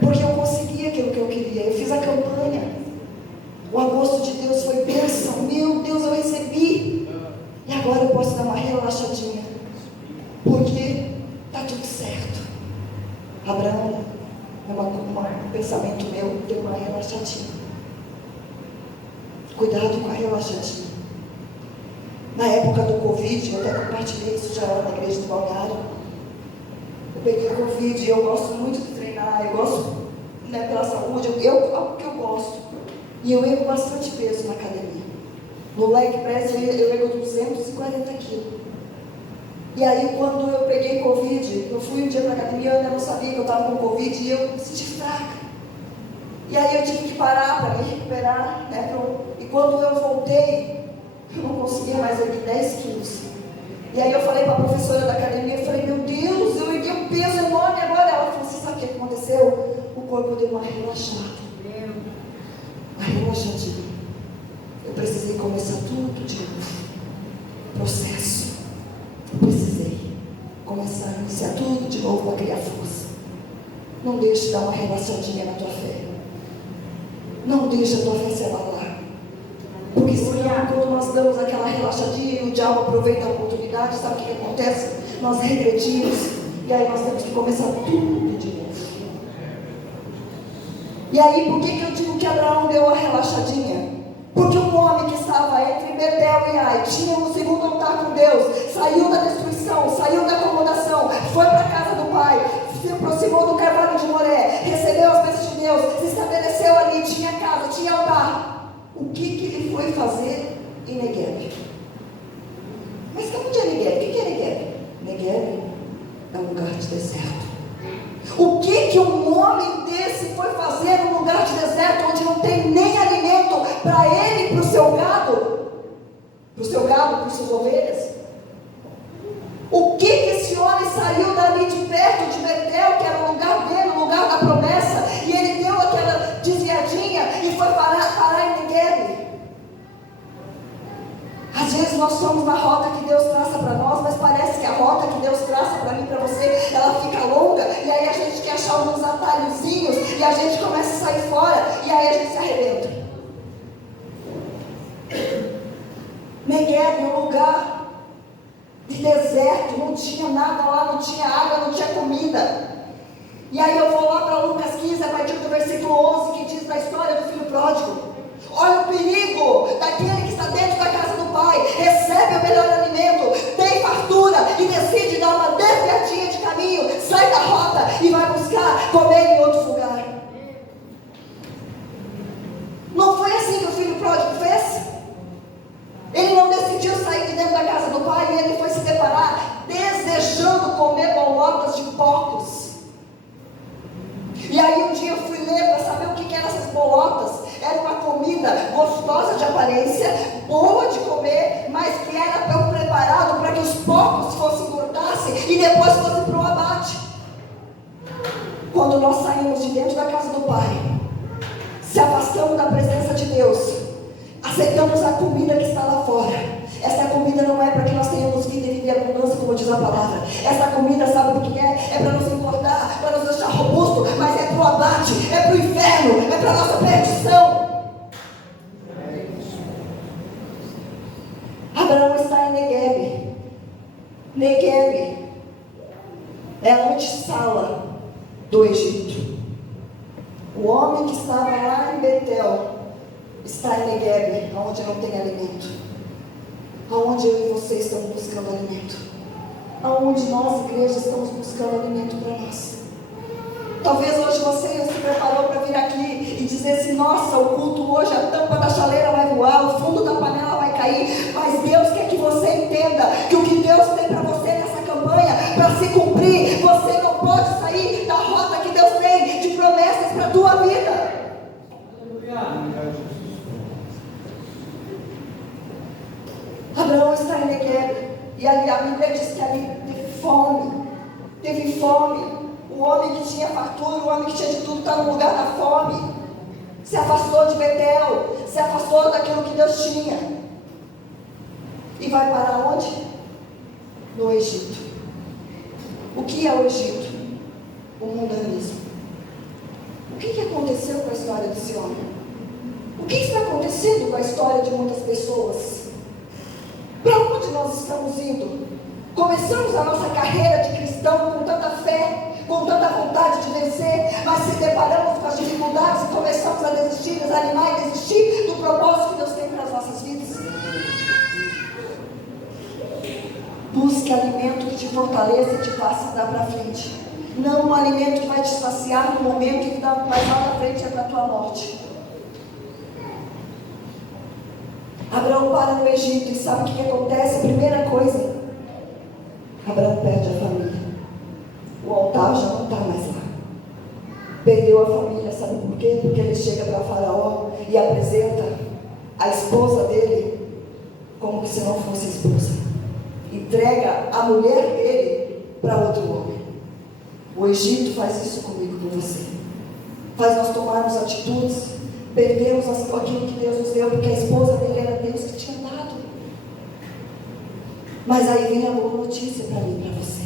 Porque eu consegui aquilo que eu queria, eu fiz a campanha. O agosto de Deus foi bênção, meu Deus, eu recebi. E agora eu posso dar uma relaxadinha, porque está tudo certo. Abraão, um pensamento meu, deu uma relaxadinha. Cuidado com a relaxadinha. Na época do Covid, eu até compartilhei isso já na igreja do Balneário. O peguei Covid, eu gosto muito de treinar, eu gosto, né, pela saúde, algo que eu gosto. E eu ergo bastante peso na academia. No leg press eu ergo 240 quilos. E aí quando eu peguei Covid, eu fui um dia para a academia, eu não sabia que eu estava com Covid e eu me senti fraca. E aí eu tive que parar para me recuperar, né, e quando eu voltei, eu não conseguia mais erguer 10 quilos. E aí eu falei para a professora da academia, eu falei, meu Deus, eu ergui um peso enorme agora. Ela falou, você sabe o que aconteceu? O corpo deu uma relaxada. Uma relaxadinha. Eu precisei começar tudo de novo. Processo. Eu precisei começar a iniciar tudo de novo para criar força. Não deixe de dar uma relaxadinha na tua fé. Não deixe a tua fé se abalar. Porque senão, quando nós damos aquela relaxadinha e o diabo aproveita a oportunidade, sabe o que acontece? Nós regredimos e aí nós temos que começar tudo de novo. E aí, por que eu digo que Abraão deu a relaxadinha? Porque um homem que estava entre Betel e Ai, tinha um segundo altar com Deus, saiu da destruição, saiu da acomodação, foi para a casa do pai, se aproximou do carvalho de Moré, recebeu as bênçãos de Deus, se estabeleceu ali, tinha casa, tinha altar. O que ele foi fazer em Negueb? Mas onde é Negueb? O que é Negueb? Negueb é um lugar de deserto. O que um homem desse foi fazer num lugar de deserto, onde não tem nem alimento para ele e para o seu gado? Para o seu gado, para as suas ovelhas? O que esse homem saiu dali de perto de Betel, que era o lugar dele, o lugar da promessa, e ele deu aquela desviadinha e foi parar em Negueb? Às vezes nós somos na rota que Deus traça para nós, mas parece que a rota que Deus traça para mim e para você, ela fica longa, e aí a gente quer achar alguns atalhozinhos, e a gente começa a sair fora, e aí a gente se arrebenta. Negueb é um lugar de deserto, não tinha nada lá, não tinha água, não tinha comida. E aí eu vou lá para Lucas 15, a partir do versículo 11, que diz da história do filho pródigo. Olha o perigo daquele que está dentro da casa do pai, recebe o melhor alimento, tem fartura e decide dar uma desviadinha de caminho, sai da rota e vai buscar comer em outro lugar. Não foi assim que o filho pródigo fez? Ele não decidiu sair de dentro da casa do pai e ele foi se deparar desejando comer bolotas de porcos. E aí um dia eu fui ler para saber o que eram essas bolotas. Era uma comida gostosa de aparência, boa de comer, mas que era preparado para que os porcos fossem engordassem e depois fossem para o abate. Quando nós saímos de dentro da casa do pai, se afastamos da presença de Deus, aceitamos a comida que está lá fora. Essa comida não é para que nós tenhamos vida e viver abundância, como diz a palavra. Essa comida, sabe o que é? É para nos engordar, para nos deixar robusto, mas é para o abate, é para o inferno, é para a nossa perdição. Abraão está em Negueb. Negueb é a antessala do Egito. O homem que estava lá em Betel está em Negueb, onde não tem alimento. Aonde eu e você estamos buscando alimento? Aonde nós, igreja, estamos buscando alimento para nós? Talvez hoje você se preparou para vir aqui e dizer assim, nossa, o culto hoje, a tampa da chaleira vai voar, o fundo da panela vai cair, mas Deus quer que você entenda que o que Deus tem para você nessa campanha, para se cumprir, você não pode sair da rota que Deus tem de promessas para a tua vida. Abraão está em Negueb, e ali a Bíblia diz que ali teve fome. O homem que tinha fartura, o homem que tinha de tudo, está no lugar da fome. Se afastou de Betel, se afastou daquilo que Deus tinha. E vai para onde? No Egito. O que é o Egito? O mundanismo. O que aconteceu com a história desse homem? O que está acontecendo com a história de muitas pessoas? Para onde nós estamos indo? Começamos a nossa carreira de cristão com tanta fé, com tanta vontade de vencer, mas se deparamos com as dificuldades e começamos a desistir, desanimar e desistir do propósito que Deus tem para as nossas vidas. Busque alimento que te fortaleça e te faça andar para frente. Não um alimento que vai te saciar no momento e mais lá na frente é para a tua morte. Abraão para no Egito e sabe o que acontece? A primeira coisa, Abraão perde a família. O altar já não está mais lá. Perdeu a família, sabe por quê? Porque ele chega para Faraó e apresenta a esposa dele como que se não fosse esposa. Entrega a mulher dele para outro homem. O Egito faz isso comigo, com você. Faz nós tomarmos atitudes, perdemos aquilo que Deus nos deu, porque a esposa dele era Deus que tinha dado. Mas aí vem a boa notícia para mim e para você.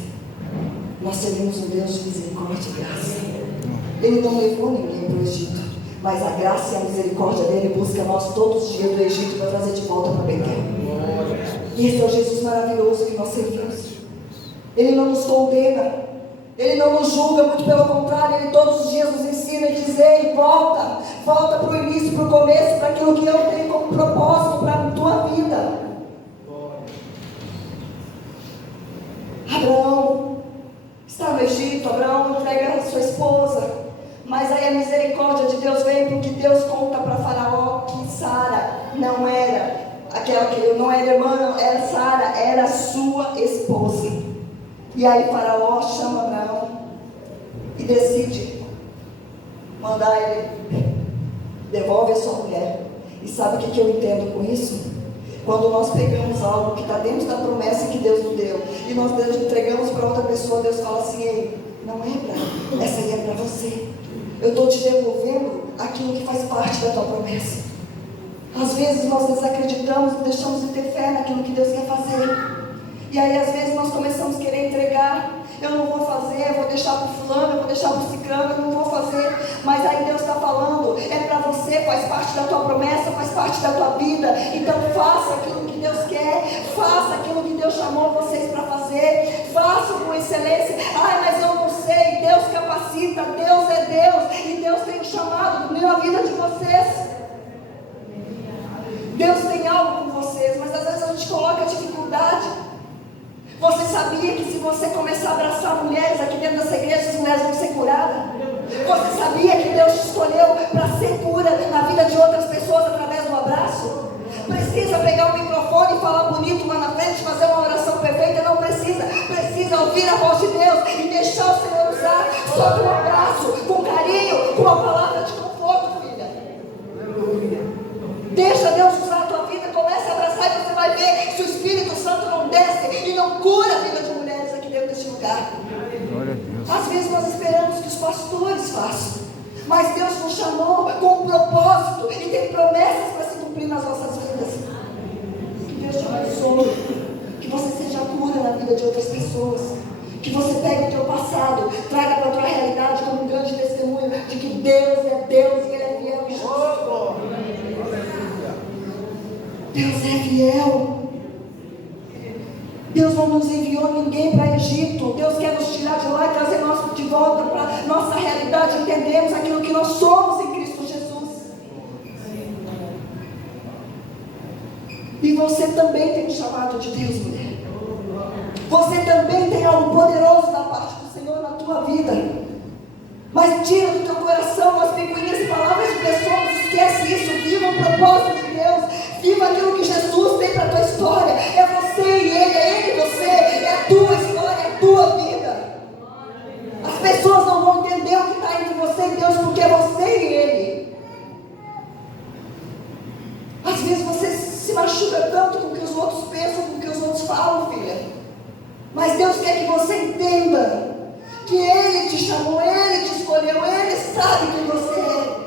Nós servimos um Deus de misericórdia e graça. Ele não levou ninguém para o Egito, mas a graça e a misericórdia dele busca nós todos os dias do Egito para trazer de volta para Betel. E esse é o Jesus maravilhoso que nós servimos. Ele não nos condena, ele não nos julga, muito pelo contrário, ele todos os dias nos ensina e diz: ei, volta para o início, para o começo, para aquilo que eu tenho como propósito para a tua vida. Abraão está no Egito, Abraão entrega a sua esposa. Mas aí a misericórdia de Deus vem, porque Deus conta para Faraó que Sara não era aquela que não era irmã, não, era Sara, era sua esposa. E aí Faraó chama Abraão e decide mandar ele, devolve a sua mulher. E sabe o que eu entendo com isso? Quando nós pegamos algo que está dentro da promessa que Deus nos deu e nós entregamos para outra pessoa, Deus fala assim: ei, não é para, essa aí é para você. Eu estou te devolvendo aquilo que faz parte da tua promessa. Às vezes nós desacreditamos e deixamos de ter fé naquilo que Deus quer fazer. E aí às vezes nós começamos a querer entregar. Eu não vou fazer, eu vou deixar para o fulano, eu vou deixar para o ciclano, eu não vou fazer. Mas aí Deus está falando, é para você, faz parte da tua promessa, faz parte da tua vida. Então faça aquilo que Deus quer, faça aquilo que Deus chamou vocês para fazer, façam com excelência. Ai, mas eu não sei, Deus capacita, Deus é Deus, e Deus tem um chamado na vida de vocês. Deus tem algo com vocês, mas às vezes a gente coloca dificuldade. Você sabia que se você começar a abraçar mulheres aqui dentro dessa igreja, as mulheres vão ser curadas? Você sabia que Deus te escolheu para ser cura na vida de outras pessoas através do abraço? Precisa pegar o microfone e falar bonito lá na frente, fazer uma oração perfeita? Não precisa. Precisa ouvir a voz de Deus e deixar o Senhor usar só com um abraço, com carinho, com uma palavra de conforto, filha. Deixa Deus usar a tua vida, comece a abraçar e você vai ver se o Espírito Santo não desce e não cura a vida de mulheres aqui dentro deste lugar. Às vezes nós esperamos que os pastores façam, mas Deus nos chamou com um propósito e tem promessas para se cumprir nas nossas vidas. Que Deus te abençoe, que você seja cura na vida de outras pessoas, que você pegue o teu passado, traga para a tua realidade como um grande testemunho de que Deus é Deus e Ele é fiel e justo. Deus é fiel. Deus não nos enviou ninguém para o Egito. Deus quer nos tirar de lá e trazer nós de volta para nossa realidade. Entendemos aquilo que nós somos em Cristo Jesus. E você também tem um chamado de Deus, mulher. Você também tem algo poderoso da parte do Senhor na tua vida. Mas tira do teu coração as picuinhas e palavras de pessoas. Esquece isso. Viva o propósito de Deus. Viva aquilo que Jesus tem para a tua história. É você e Ele, é Ele e você. É a tua história, é a tua vida. As pessoas não vão entender o que está entre você e Deus, porque é você e Ele. Às vezes você se machuca tanto com o que os outros pensam, com o que os outros falam, filha. Mas Deus quer que você entenda que Ele te chamou, Ele te escolheu, Ele sabe quem você é.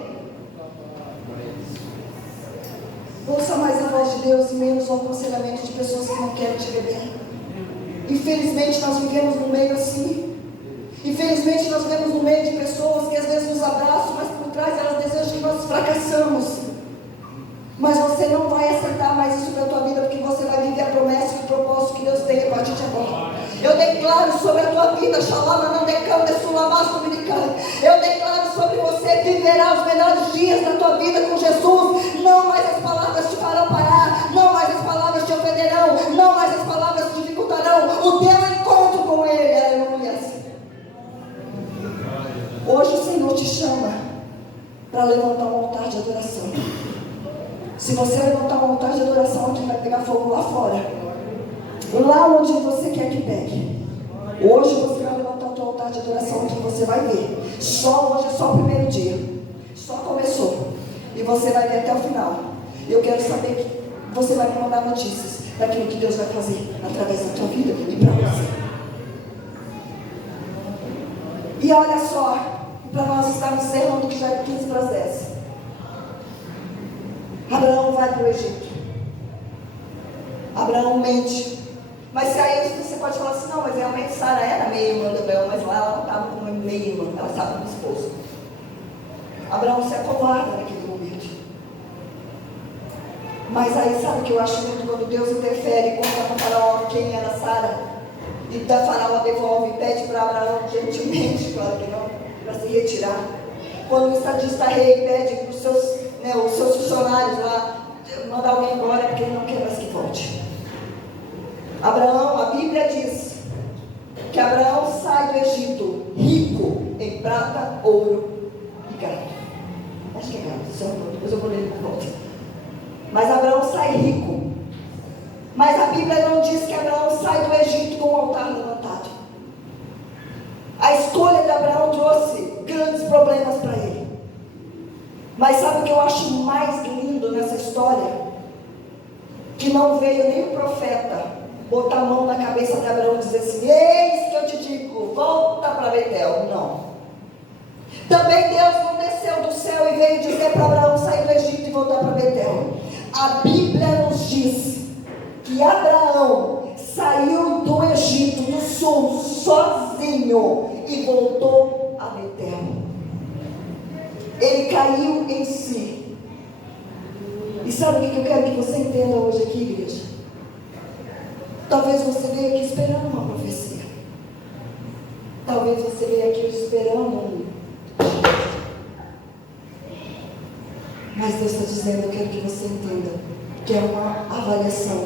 Ouça mais a voz de Deus e menos o aconselhamento de pessoas que não querem te ver bem. Infelizmente nós vivemos no meio assim. Infelizmente nós vivemos no meio de pessoas que às vezes nos abraçam, mas por trás elas desejam que nós fracassamos. Mas você não vai aceitar mais isso na tua vida, porque você vai viver a promessa e o propósito que Deus tem a partir de agora. Eu declaro sobre a tua vida, Shalama não decanta, Sulamasto Dominicana. Eu declaro sobre você, viverá os melhores dias da tua vida com Jesus. Não mais as palavras te farão parar, não mais as palavras te ofenderão, não mais as palavras te dificultarão o teu encontro com Ele, aleluia. Se você levantar um altar de adoração aqui, vai pegar fogo lá fora. Lá onde você quer que pegue. Hoje você vai levantar o teu altar de adoração aqui, você vai ver. Só hoje é só o primeiro dia. Só começou. E você vai ver até o final. Eu quero saber que você vai me mandar notícias daquilo que Deus vai fazer através da tua vida e para você. E olha só, para nós estarmos encerrando que já é 15 para as 10. Abraão vai para o Egito. Abraão mente. Mas se aí você pode falar assim, não, mas realmente Sara era meia-irmã de Abraão, mas lá ela não estava como meia-irmã, ela estava com o esposo. Abraão se acovarda naquele momento. Mas aí sabe o que eu acho muito quando Deus interfere e conta para Faraó quem era Sara? E da Faraó devolve e pede para Abraão gentilmente, claro que não, para se retirar. Quando o estadista rei pede para os seus funcionários lá, mandar alguém embora porque ele não quer mais que volte. Abraão, a Bíblia diz que Abraão sai do Egito rico em prata, ouro e gado. Acho que é gado, depois eu vou ler de volta. Mas Abraão sai rico. Mas a Bíblia não diz que Abraão sai do Egito com o altar levantado. A escolha de Abraão trouxe grandes problemas para ele. Mas sabe o que eu acho mais lindo nessa história? Que não veio nem o profeta botar a mão na cabeça de Abraão e dizer assim, eis que eu te digo, volta para Betel. Não. Também Deus não desceu do céu e veio dizer para Abraão sair do Egito e voltar para Betel. A Bíblia nos diz que Abraão saiu do Egito, do sul, sozinho e voltou a Betel. Ele caiu em si. E sabe o que eu quero que você entenda hoje aqui, igreja? Talvez você veio aqui esperando uma profecia. Talvez você veio aqui esperando Mas Deus está dizendo, eu quero que você entenda que é uma avaliação.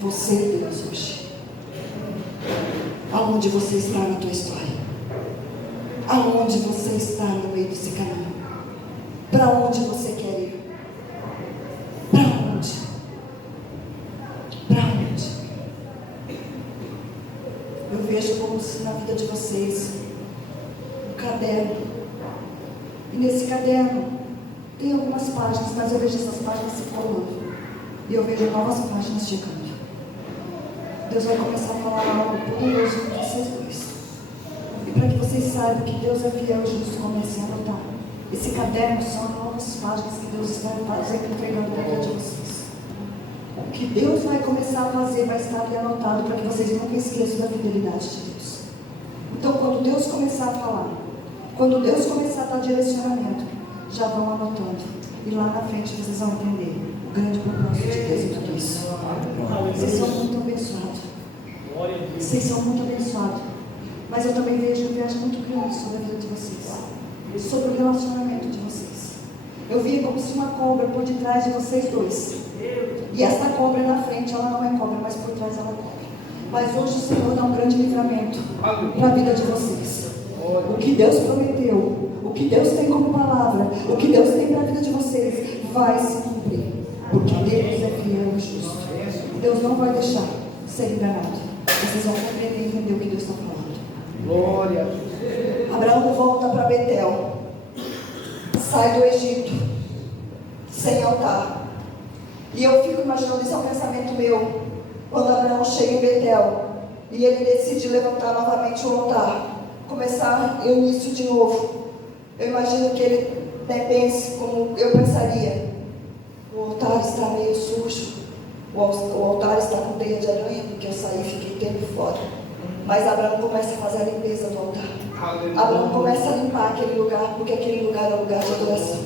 Você e Deus hoje. Aonde você está na tua história? Aonde você está no meio desse caminho? Para onde você quer ir? Para onde? Para onde? Eu vejo como se na vida de vocês um caderno. E nesse caderno tem algumas páginas, mas eu vejo essas páginas se formando. E eu vejo novas páginas chegando. Deus vai começar a falar algo poderoso com vocês dois. E para que vocês saibam que Deus é fiel e justo, comecem a anotar. Esse caderno são novas páginas que Deus está entregando para a vida de vocês. O que Deus vai começar a fazer vai estar ali anotado para que vocês nunca esqueçam da fidelidade de Deus. Então, quando Deus começar a falar, quando Deus começar a dar direcionamento, já vão anotando. E lá na frente vocês vão entender o grande propósito de Deus em tudo isso. Vocês são muito abençoados. Vocês são muito abençoados. Mas eu também vejo uma viagem muito grande sobre a vida de vocês. Sobre o relacionamento de vocês. Eu vi como se uma cobra por detrás de vocês dois. E essa cobra na frente, ela não é cobra, mas por trás ela é cobra. Mas hoje o Senhor dá um grande livramento para a vida de vocês. O que Deus prometeu, o que Deus tem como palavra, o que Deus tem para a vida de vocês, vai se cumprir. Porque Deus é fiel e justo. Deus não vai deixar ser enganado. Vocês vão compreender e entender o que Deus está falando. Glória. Abraão volta para Betel. Sai do Egito. Sem altar. E eu fico imaginando, isso é um pensamento meu. Quando Abraão chega em Betel. E ele decide levantar novamente o altar. Começar o início de novo. Eu imagino que ele pense como eu pensaria. O altar está meio sujo. O altar está com teia de aranha, porque eu saí e fiquei tempo fora. Mas Abraão começa a fazer a limpeza do altar. Abraão começa a limpar aquele lugar, porque aquele lugar é um lugar de adoração.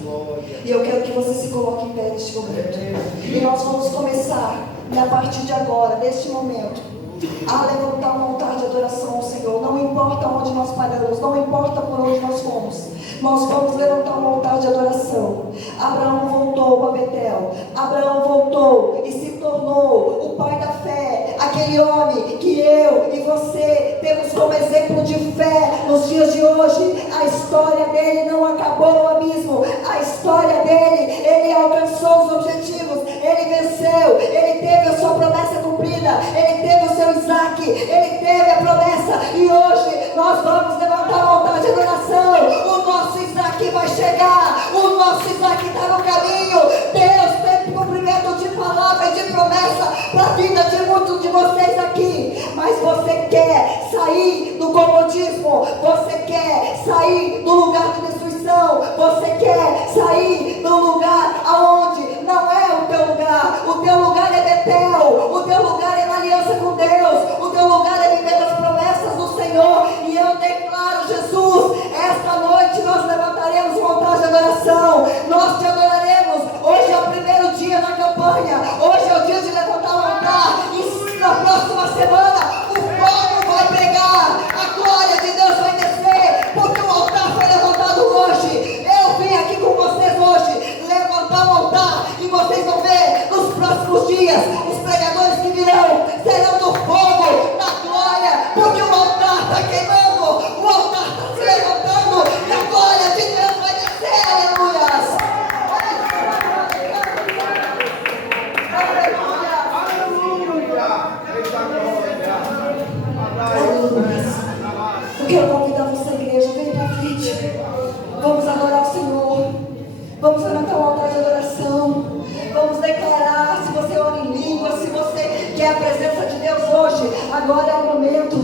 E eu quero que você se coloque em pé neste momento. E nós vamos começar, a partir de agora, neste momento, a levantar um altar de adoração ao Senhor. Não importa onde nós paramos, não importa por onde nós fomos, nós vamos levantar um altar de adoração. Abraão voltou a Betel. Abraão voltou e se tornou o pai da fé, aquele homem que eu e você temos como exemplo de fé nos dias de hoje. A história dele não acabou no abismo. A história dele, ele alcançou os objetivos. Eliseu, ele teve a sua promessa cumprida, ele teve o seu Isaac, ele teve a promessa, e hoje nós vamos levantar a vontade de adoração. O nosso Isaac vai chegar, o nosso Isaac está no caminho. Deus tem cumprimento de palavra e de promessa para a vida de muitos de vocês aqui, mas você quer sair do comodismo, você quer sair do lugar de destruição, você quer sair do lugar aonde não é o teu lugar é Betel, o teu lugar é na aliança com Deus, o teu lugar é viver as promessas do Senhor. E eu declaro, Jesus, esta noite nós levantaremos vontade de adoração, nós te adoraremos. Hoje é o primeiro dia da campanha, hoje é o dia de levantar o altar, e na próxima semana o fogo vai pegar, a glória de Deus vai descer, porque o altar foi levantado hoje. Eu vim aqui com vocês hoje levantar o altar, e vocês vão ver nos próximos dias os pregadores que virão serão do fogo, da glória, porque o altar está queimando, o altar está se levantando, e a glória de Deus vai descer. Aleluia. Eu quero convidar você, igreja, vem para frente. Vamos adorar o Senhor. Vamos levantar um altar de adoração. Vamos declarar, se você ora em língua, se você quer a presença de Deus hoje, agora é o momento.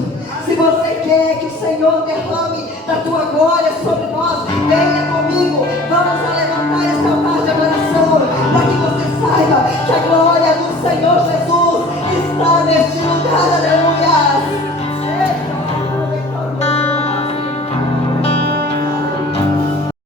Se você quer que o Senhor derrame